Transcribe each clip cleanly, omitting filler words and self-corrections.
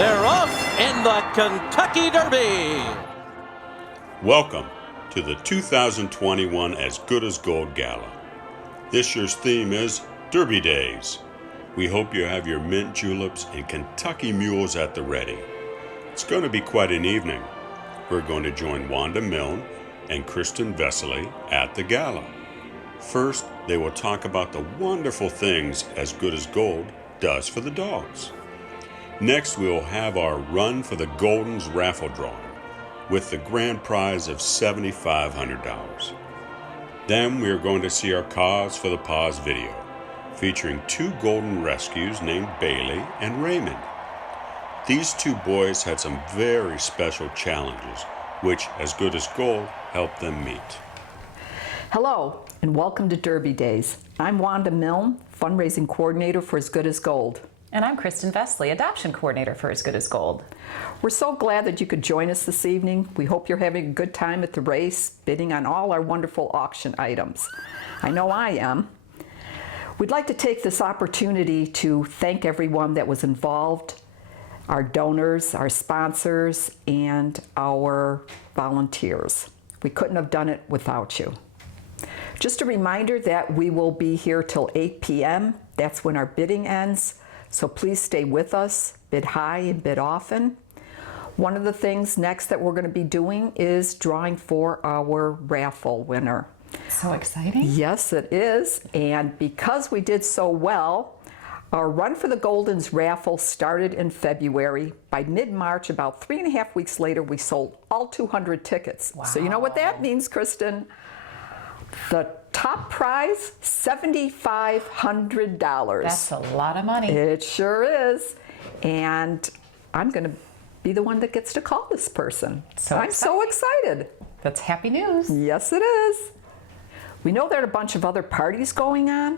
They're off in the Kentucky Derby. Welcome to the 2021 As Good as Gold Gala. This year's theme is Derby Days. We hope you have your mint juleps and Kentucky mules at the ready. It's going to be quite an evening. We're going to join Wanda Milne and Kristen Vesely at the gala. First, they will talk about the wonderful things As Good as Gold does for the dogs. Next, we will have our Run for the Goldens raffle drawing with the grand prize of $7,500. Then we are going to see our Cause for the Paws video featuring two golden rescues named Bailey and Raymond. These two boys had some very special challenges, which As Good as Gold helped them meet. Hello, and welcome to Derby Days. I'm Wanda Milne, fundraising coordinator for As Good as Gold. And I'm Kristen Vesely, adoption coordinator for As Good as Gold. We're so glad that you could join us this evening. We hope you're having a good time at the race, bidding on all our wonderful auction items. I know I am. We'd like to take this opportunity to thank everyone that was involved, our donors, our sponsors, and our volunteers. We couldn't have done it without you. Just a reminder that we will be here till 8 p.m. That's when our bidding ends. So please stay with us, bid high and bid often. One of the things next that we're going to be doing is drawing for our raffle winner. So exciting. Yes, it is. And because we did so well, our Run for the Goldens raffle started in February. By mid-March, about 3.5 weeks later, we sold all 200 tickets. Wow. So you know what that means, Kristen? The top prize, $7,500. That's a lot of money. It sure is. And I'm going to be the one that gets to call this person. I'm so excited. That's happy news. Yes, it is. We know there are a bunch of other parties going on,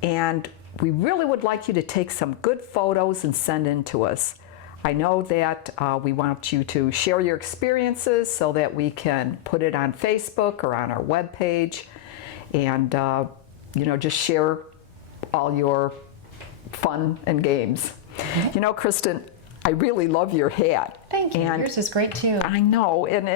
and we really would like you to take some good photos and send in to us. I know that we want you to share your experiences so that we can put it on Facebook or on our webpage and, just share all your fun and games. Mm-hmm. You know, Kristen, I really love your hat. Thank you. Yours is great too. I know, and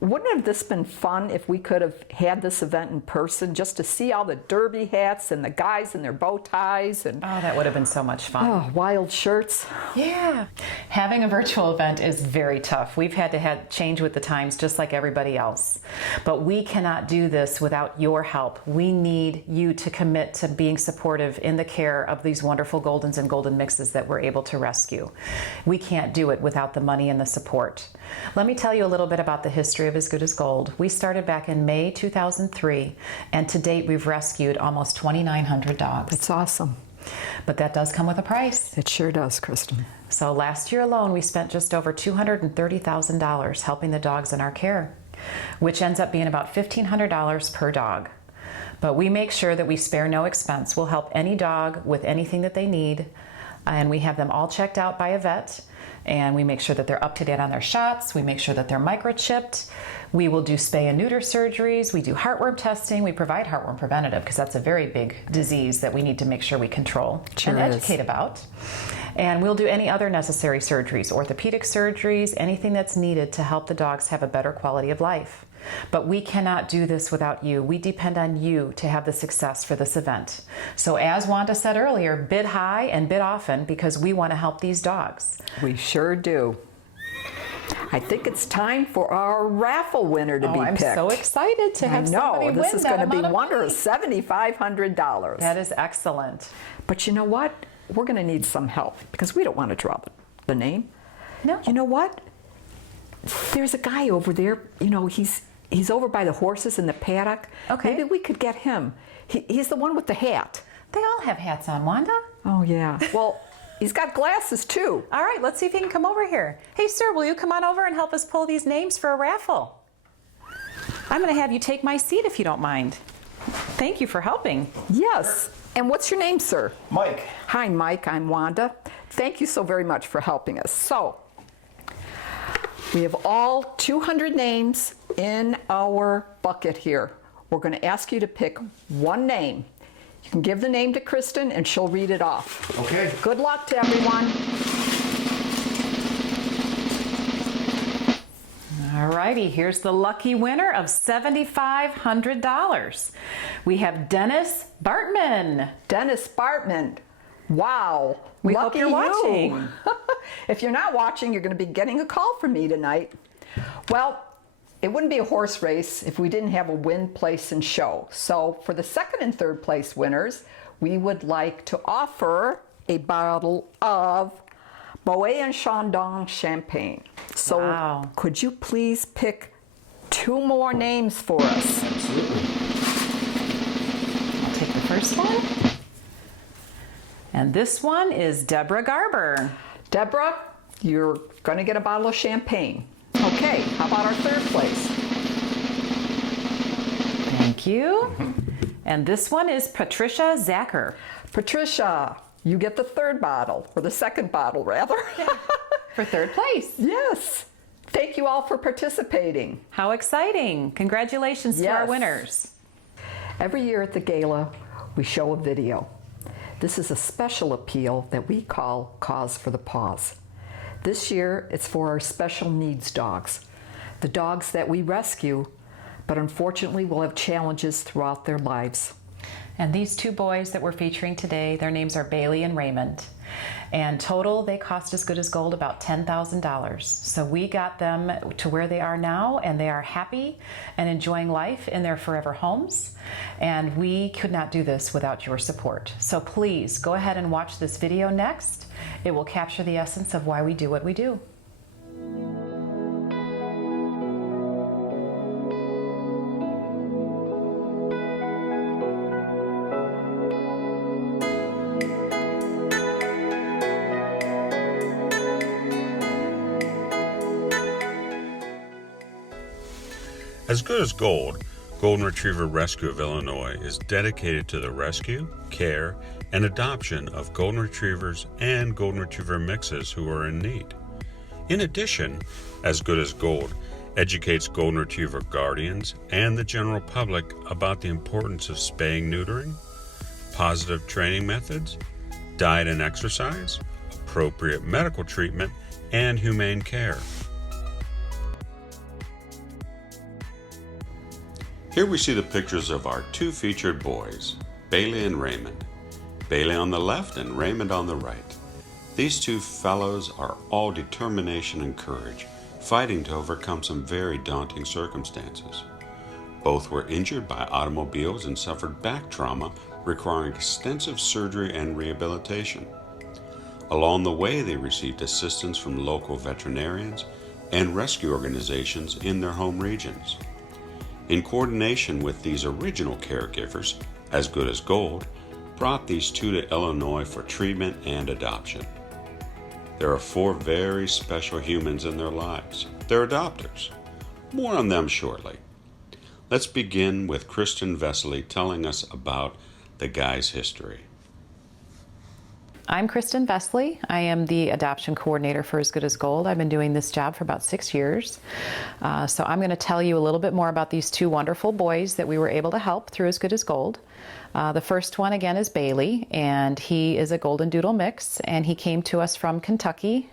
wouldn't have this been fun if we could have had this event in person, just to see all the derby hats and the guys in their bow ties and that would have been so much fun. Wild shirts. Yeah. Having a virtual event is very tough. We've had to change with the times just like everybody else. But we cannot do this without your help. We need you to commit to being supportive in the care of these wonderful Goldens and Golden Mixes that we're able to rescue. We can't do it without the money and the support. Let me tell you a little bit about the history of As Good as Gold. We started back in May 2003, and to date we've rescued almost 2,900 dogs. It's awesome. But that does come with a price. It sure does, Kristen. So last year alone we spent just over $230,000 helping the dogs in our care, which ends up being about $1,500 per dog. But we make sure that we spare no expense. We'll help any dog with anything that they need, and we have them all checked out by a vet. And we make sure that they're up to date on their shots. We make sure that they're microchipped. We will do spay and neuter surgeries. We do heartworm testing. We provide heartworm preventative because that's a very big disease that we need to make sure we control and educate about. And we'll do any other necessary surgeries, orthopedic surgeries, anything that's needed to help the dogs have a better quality of life. But we cannot do this without you. We depend on you to have the success for this event. So as Wanda said earlier, bid high and bid often because we want to help these dogs. We sure do. I think it's time for our raffle winner to be picked. I'm so excited to have somebody win that amount of money. This is going to be wondrous, $7,500. That is excellent. But you know what? We're going to need some help because we don't want to draw the name. No. You know what? There's a guy over there, he's over by the horses in the paddock. Okay. Maybe we could get him. He's the one with the hat. They all have hats on, Wanda. Oh, yeah. Well, he's got glasses, too. All right, let's see if he can come over here. Hey, sir, will you come on over and help us pull these names for a raffle? I'm going to have you take my seat if you don't mind. Thank you for helping. Yes. And what's your name, sir? Mike. Hi, Mike. I'm Wanda. Thank you so very much for helping us. So, we have all 200 names in our bucket here. We're going to ask you to pick one name. You can give the name to Kristen and she'll read it off. Okay. Good luck to everyone. All righty, here's the lucky winner of $7,500. We have Dennis Bartman. Dennis Bartman. Wow. We Lucky hope you're you. watching. If you're not watching, you're going to be getting a call from me tonight. Well, it wouldn't be a horse race if we didn't have a win, place, and show. So for the second and third place winners, we would like to offer a bottle of Moet and Chandon champagne. So Wow. could you please pick 2 more names for us? Absolutely. I'll take the first one. And this one is Deborah Garber. Deborah, you're going to get a bottle of champagne. Okay, how about our third place? Thank you. And this one is Patricia Zacher. Patricia, you get the third bottle, or the second bottle rather. For third place. Yes. Thank you all for participating. How exciting. Congratulations to our Yes. winners. Every year at the gala, we show a video. This is a special appeal that we call Cause for the Paws. This year, it's for our special needs dogs, the dogs that we rescue, but unfortunately will have challenges throughout their lives. And these 2 boys that we're featuring today, their names are Bailey and Raymond. And total, they cost As Good as Gold about $10,000. So we got them to where they are now, and they are happy and enjoying life in their forever homes. And we could not do this without your support. So please go ahead and watch this video next. It will capture the essence of why we do what we do. As Good as Gold, Golden Retriever Rescue of Illinois is dedicated to the rescue, care, and adoption of Golden Retrievers and Golden Retriever mixes who are in need. In addition, As Good as Gold educates Golden Retriever guardians and the general public about the importance of spaying, neutering, positive training methods, diet and exercise, appropriate medical treatment, and humane care. Here we see the pictures of our 2 featured boys, Bailey and Raymond. Bailey on the left and Raymond on the right. These 2 fellows are all determination and courage, fighting to overcome some very daunting circumstances. Both were injured by automobiles and suffered back trauma requiring extensive surgery and rehabilitation. Along the way, they received assistance from local veterinarians and rescue organizations in their home regions. In coordination with these original caregivers, As Good as Gold brought these 2 to Illinois for treatment and adoption. There are 4 very special humans in their lives. They're adopters. More on them shortly. Let's begin with Kristen Vesely telling us about the guy's history. I'm Kristen Vesely. I am the adoption coordinator for As Good as Gold. I've been doing this job for about 6 years. So I'm going to tell you a little bit more about these 2 wonderful boys that we were able to help through As Good as Gold. The first one, again, is Bailey, and he is a Golden Doodle mix, and he came to us from Kentucky.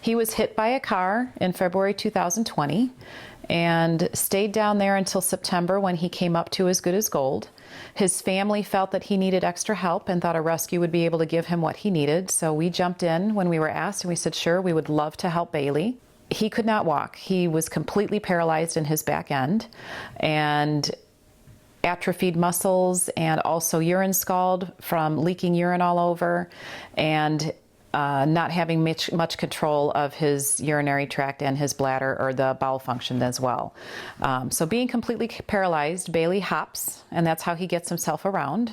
He was hit by a car in February 2020 and stayed down there until September when he came up to As Good as Gold. His family felt that he needed extra help and thought a rescue would be able to give him what he needed. So we jumped in when we were asked, and we said, sure, we would love to help Bailey. He could not walk. He was completely paralyzed in his back end and atrophied muscles, and also urine scald from leaking urine all over, and not having much control of his urinary tract and his bladder or the bowel function as well. So being completely paralyzed, Bailey hops, and that's how he gets himself around.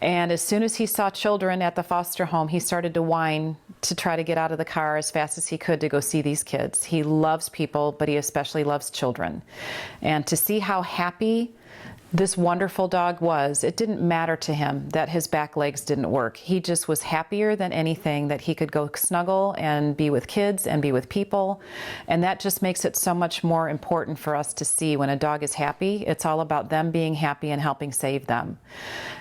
And as soon as he saw children at the foster home, he started to whine to try to get out of the car as fast as he could to go see these kids. He loves people, but he especially loves children. And to see how happy this wonderful dog was, it didn't matter to him that his back legs didn't work. He just was happier than anything that he could go snuggle and be with kids and be with people. And that just makes it so much more important for us to see when a dog is happy. It's all about them being happy and helping save them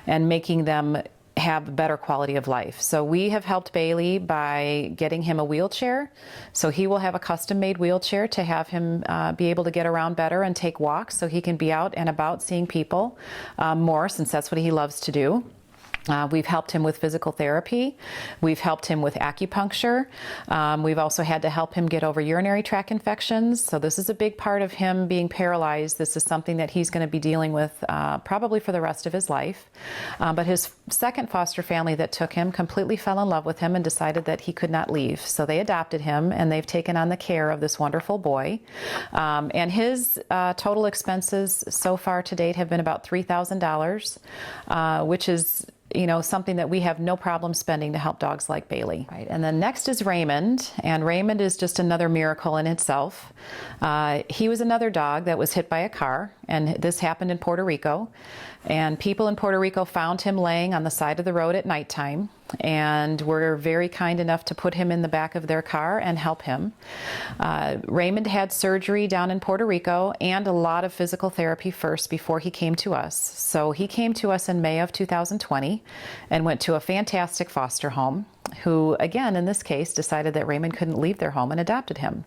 and making them have a better quality of life. So we have helped Bailey by getting him a wheelchair. So he will have a custom-made wheelchair to have him be able to get around better and take walks so he can be out and about seeing people more, since that's what he loves to do. We've helped him with physical therapy. We've helped him with acupuncture. We've also had to help him get over urinary tract infections. So this is a big part of him being paralyzed. This is something that he's going to be dealing with probably for the rest of his life. But his second foster family that took him completely fell in love with him and decided that he could not leave. So they adopted him, and they've taken on the care of this wonderful boy. And his total expenses so far to date have been about $3,000, which is something that we have no problem spending to help dogs like Bailey. Right. And then next is Raymond, and Raymond is just another miracle in itself. He was another dog that was hit by a car, and this happened in Puerto Rico. And people in Puerto Rico found him laying on the side of the road at nighttime, and were very kind enough to put him in the back of their car and help him. Raymond had surgery down in Puerto Rico and a lot of physical therapy first before he came to us. So he came to us in May of 2020 and went to a fantastic foster home, who, again, in this case, decided that Raymond couldn't leave their home and adopted him.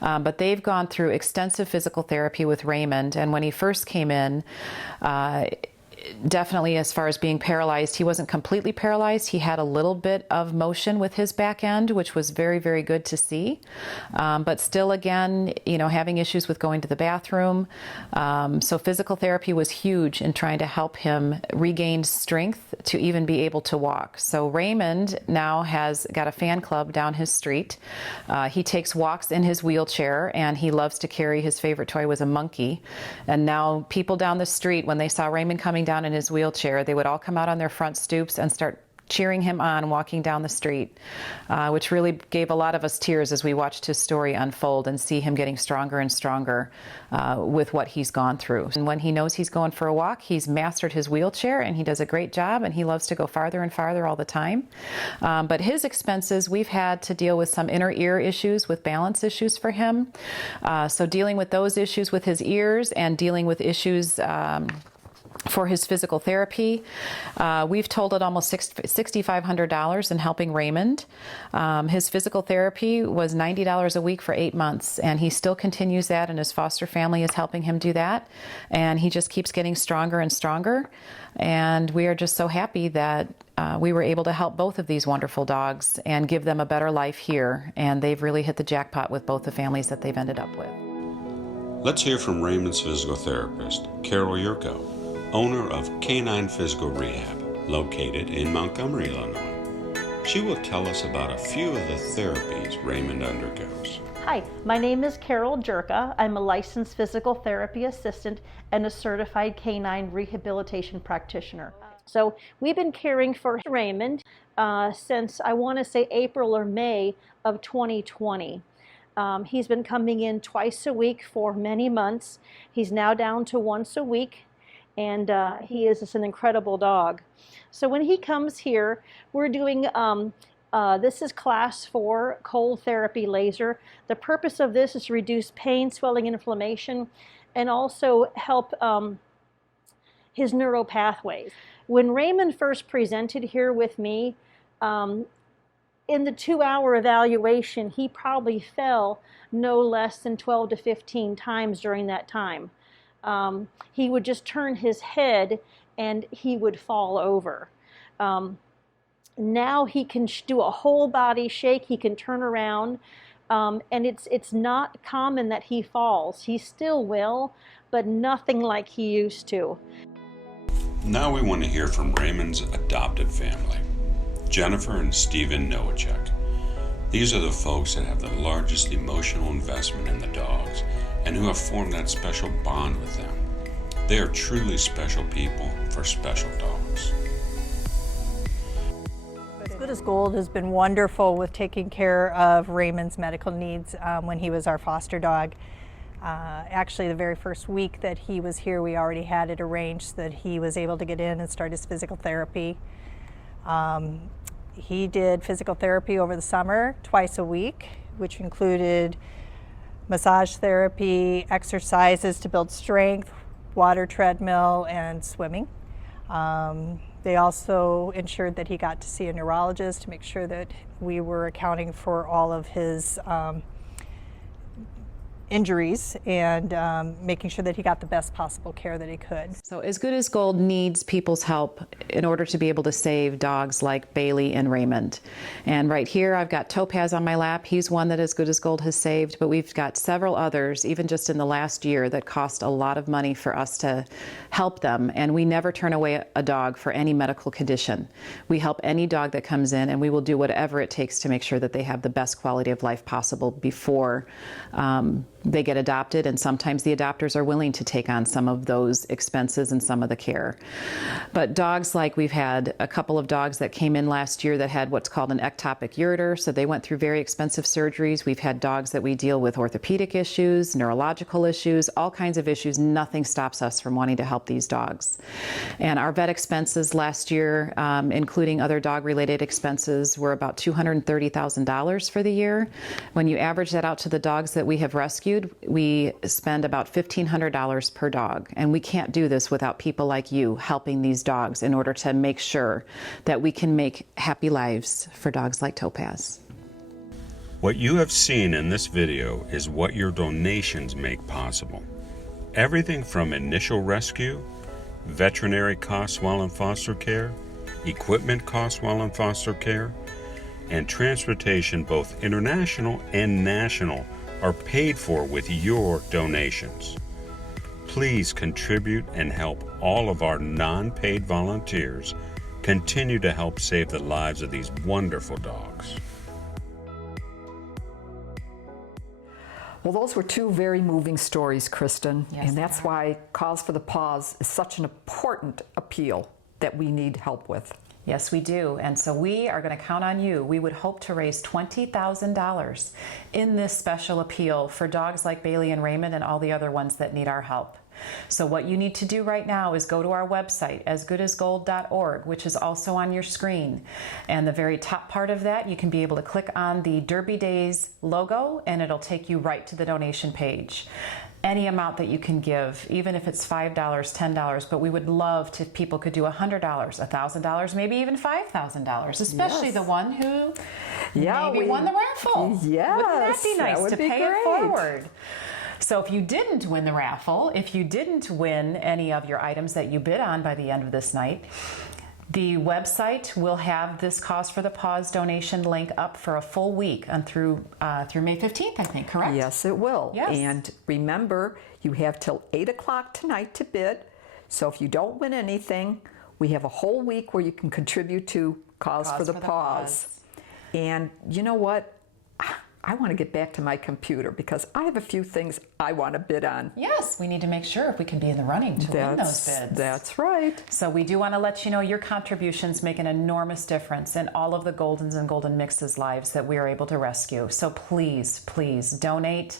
But they've gone through extensive physical therapy with Raymond, and when he first came in, definitely as far as being paralyzed, he wasn't completely paralyzed. He had a little bit of motion with his back end, which was very, very good to see. But still, again, having issues with going to the bathroom. So physical therapy was huge in trying to help him regain strength to even be able to walk. So Raymond now has got a fan club down his street. He takes walks in his wheelchair, and he loves to carry, his favorite toy was a monkey. And now people down the street, when they saw Raymond coming down in his wheelchair, they would all come out on their front stoops and start cheering him on walking down the street, which really gave a lot of us tears as we watched his story unfold and see him getting stronger and stronger with what he's gone through. And when he knows he's going for a walk, he's mastered his wheelchair, and he does a great job, and he loves to go farther and farther all the time. But his expenses, we've had to deal with some inner ear issues with balance issues for him. So dealing with those issues with his ears and dealing with issues for his physical therapy. We've totaled almost $6,500 in helping Raymond. His physical therapy was $90 a week for 8 months, and he still continues that, and his foster family is helping him do that. And he just keeps getting stronger and stronger. And we are just so happy that we were able to help both of these wonderful dogs and give them a better life here. And they've really hit the jackpot with both the families that they've ended up with. Let's hear from Raymond's physical therapist, Carol Yurko, owner of Canine Physical Rehab, located in Montgomery, Illinois. She will tell us about a few of the therapies Raymond undergoes. Hi, my name is Carol Jurka. I'm a licensed physical therapy assistant and a certified canine rehabilitation practitioner. So we've been caring for Raymond since, I want to say, April or May of 2020. He's been coming in twice a week for many months. He's now down to once a week. And he is just an incredible dog. So when he comes here, we're doing, this is class 4 cold therapy laser. The purpose of this is to reduce pain, swelling, inflammation, and also help his neural pathways. When Raymond first presented here with me, in the 2-hour evaluation, he probably fell no less than 12 to 15 times during that time. He would just turn his head and he would fall over. Now he can do a whole body shake, he can turn around, and it's not common that he falls. He still will, but nothing like he used to. Now we want to hear from Raymond's adopted family, Jennifer and Stephen Nowacek. These are the folks that have the largest emotional investment in the dogs and who have formed that special bond with them. They are truly special people for special dogs. As Good as Gold has been wonderful with taking care of Raymond's medical needs when he was our foster dog. Actually, the very first week that he was here, we already had it arranged so that he was able to get in and start his physical therapy. He did physical therapy over the summer twice a week, which included massage therapy, exercises to build strength, water treadmill, and swimming. They also ensured that he got to see a neurologist to make sure that we were accounting for all of his injuries and making sure that he got the best possible care that he could. So As Good as Gold needs people's help in order to be able to save dogs like Bailey and Raymond. And right here I've got Topaz on my lap. He's one that As Good as Gold has saved, but we've got several others, even just in the last year, that cost a lot of money for us to help them. And we never turn away a dog for any medical condition. We help any dog that comes in, and we will do whatever it takes to make sure that they have the best quality of life possible before they get adopted, and sometimes the adopters are willing to take on some of those expenses and some of the care. But dogs, like we've had a couple of dogs that came in last year that had what's called an ectopic ureter, so they went through very expensive surgeries. We've had dogs that we deal with orthopedic issues, neurological issues, all kinds of issues. Nothing stops us from wanting to help these dogs. And our vet expenses last year, including other dog-related expenses, were about $230,000 for the year. When you average that out to the dogs that we have rescued, we spend about $1,500 per dog, and we can't do this without people like you helping these dogs in order to make sure that we can make happy lives for dogs like Topaz. What you have seen in this video is what your donations make possible. Everything from initial rescue, veterinary costs while in foster care, equipment costs while in foster care, and transportation, both international and national, are paid for with your donations. Please contribute and help all of our non-paid volunteers continue to help save the lives of these wonderful dogs. Well, those were two very moving stories, Kristen, Yes, and that's they are. why Cause for the Paws is such an important appeal that we need help with. Yes, we do. And so we are going to count on you. We would hope to raise $20,000 in this special appeal for dogs like Bailey and Raymond and all the other ones that need our help. So what you need to do right now is go to our website, asgoodasgold.org, which is also on your screen. And the very top part of that, you can be able to click on the Derby Days logo, and it'll take you right to the donation page. Any amount that you can give, even if it's $5, $10, but we would love if people could do $100, $1,000, maybe even $5,000, especially Yes. the one who Yeah, maybe won the raffle. Yes, Wouldn't that be nice that would to be pay it great. forward? So if you didn't win the raffle, if you didn't win any of your items that you bid on by the end of this night, the website will have this Cause for the Paws donation link up for a full week and through May 15th, I think, correct? Yes, it will. Yes. And remember, you have till 8 o'clock tonight to bid. So if you don't win anything, we have a whole week where you can contribute to Cause for the Paws. And you know what? I want to get back to my computer because I have a few things I want to bid on. Yes, we need to make sure if we can be in the running to win those bids. That's right. So we do want to let you know your contributions make an enormous difference in all of the Goldens and Golden Mixes lives that we are able to rescue. So please, please donate,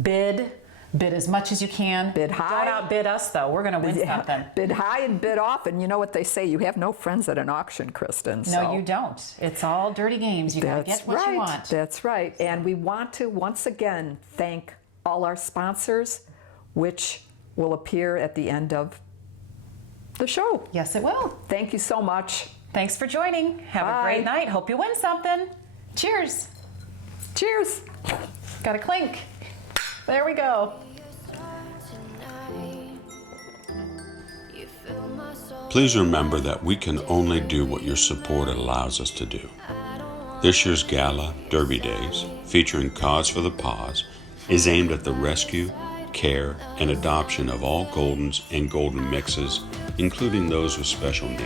bid as much as you can. Bid high. Don't outbid us though. We're going to win Yeah, something. bid high and bid off, and you know what they say, you have no friends at an auction, Kristen. No, so. you don't. It's all dirty games. You got to That's get what right. you want. That's right. And we want to once again thank all our sponsors, which will appear at the end of the show. Yes, it will. Thank you so much. Thanks for joining. Have a great Bye. night. Hope you win something. Cheers. Cheers. Got a clink. There we go. Please remember that we can only do what your support allows us to do. This year's gala, Derby Days, featuring Cause for the Paws, is aimed at the rescue, care, and adoption of all Goldens and Golden Mixes, including those with special need.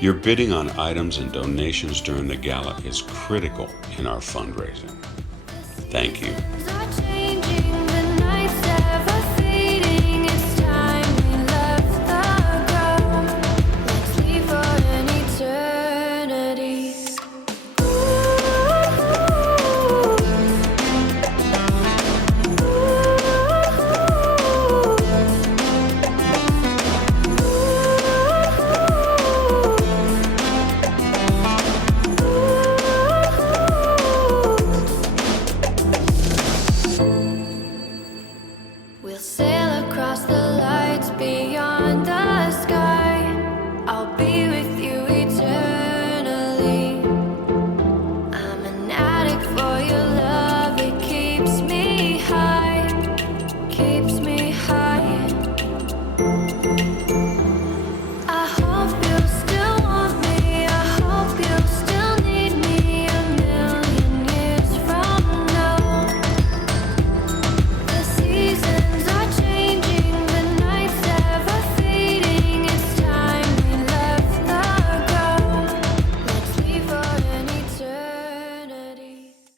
Your bidding on items and donations during the gala is critical in our fundraising. Thank you. leave.